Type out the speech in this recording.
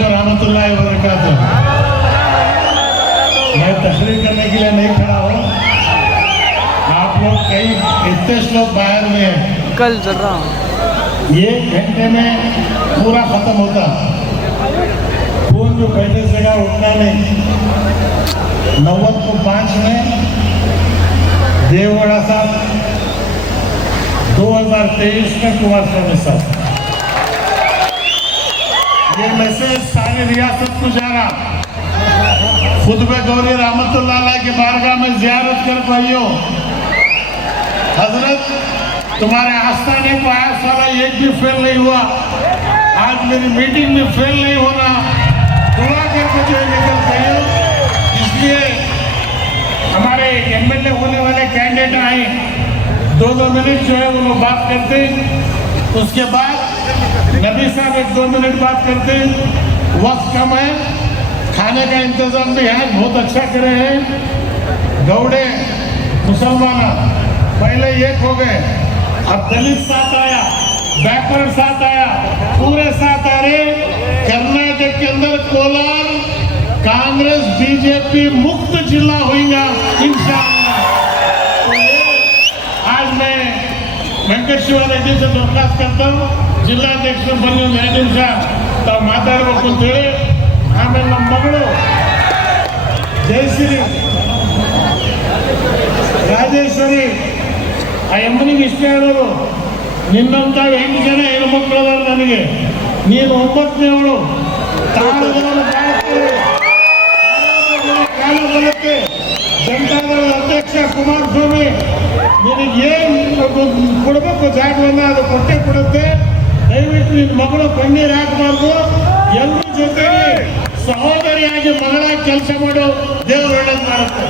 रहमतुल्लाहि व बरकातुहू। मैं तकरीर करने के लिए नहीं खड़ा हूँ। आप लोग कई इतने लोग बाहर में हैं, कल चल रहा हूँ, ये घंटे में पूरा खत्म होता। खून जो बैठे जगह उठना नहीं। 90 को 5 में देवगढ़ा साहब, 2023 में कुमारस्वामी साहब। ये मैसेज सारी रियासत को जा रहा। खुतबे गौरी रहमतुल्लाह अलैह के बारगाह में जियारत कर भाइयों, हजरत तुम्हारे आस्थाने को आया साला एक भी फेल नहीं हुआ। आज मेरी मीटिंग में फेल नहीं होना, दुआ करके जो निकल गए। इसलिए हमारे एमएलए होने वाले कैंडिडेट आए, 2-2 मिनट जो है वो लोग बात करते। उसके बाद नबी साहब 1-2 मिनट बात करते। वक्त कम है, खाने का इंतजाम भी है, बहुत अच्छा करे हैं। गौड़े मुसलमान पहले एक हो गए, अब दलित साथ आया, बैकवर्ड साथ आया, पूरे साथ आ रहे। कर्नाटक के अंदर कोलार कांग्रेस बीजेपी मुक्त जिला होगा इंशाअल्लाह। तो ये आज मैं वेंकट शिवा रेड्डी से दरखास्त करता हूँ, जिलाध्यक्ष बनी निम्स ताವು ಮಾತಾಡಬೇಕು ಅಂತೇಳಿ। ಆಮೇಲೆ ನಮ್ಮ ಮಗಳು ಜಯಶ್ರೀ ರಾಜೇಶ್ವರಿ, ಆ ಅಮ್ಮನಿಗೆ ಇಷ್ಟ ಹೇಳೋದು, ನಿನ್ನಂತ 8 ಜನ ಹೆಣ್ಮಕ್ಳು ನನಗೆ, ನೀನು 9ನೇವಳು, ತಾಳದವನು ಕಾಲ ಬರುತ್ತೆ। ಜನತಾದಳ ಅಧ್ಯಕ್ಷ ಕುಮಾರಸ್ವಾಮಿ ನಿನಗೆ ಏನು ಕೊಡಬೇಕು ಜಾಗವನ್ನ ಅದು ಕೊಟ್ಟೆ ಕೊಡುತ್ತೆ। ದಯವಿಟ್ಟು ನಿನ್ನ ಮಗಳು ಕಣ್ಣೀರು ಹಾಕಬಾರ್ದು। ಎಲ್ಲರ ಜೊತೆ ಸಹೋದರಿಯಾಗಿ ಮಗಳ ಕೆಲಸ ಮಾಡೋ ದೇವರು ಒಳ್ಳೇದು ಮಾಡುತ್ತೆ।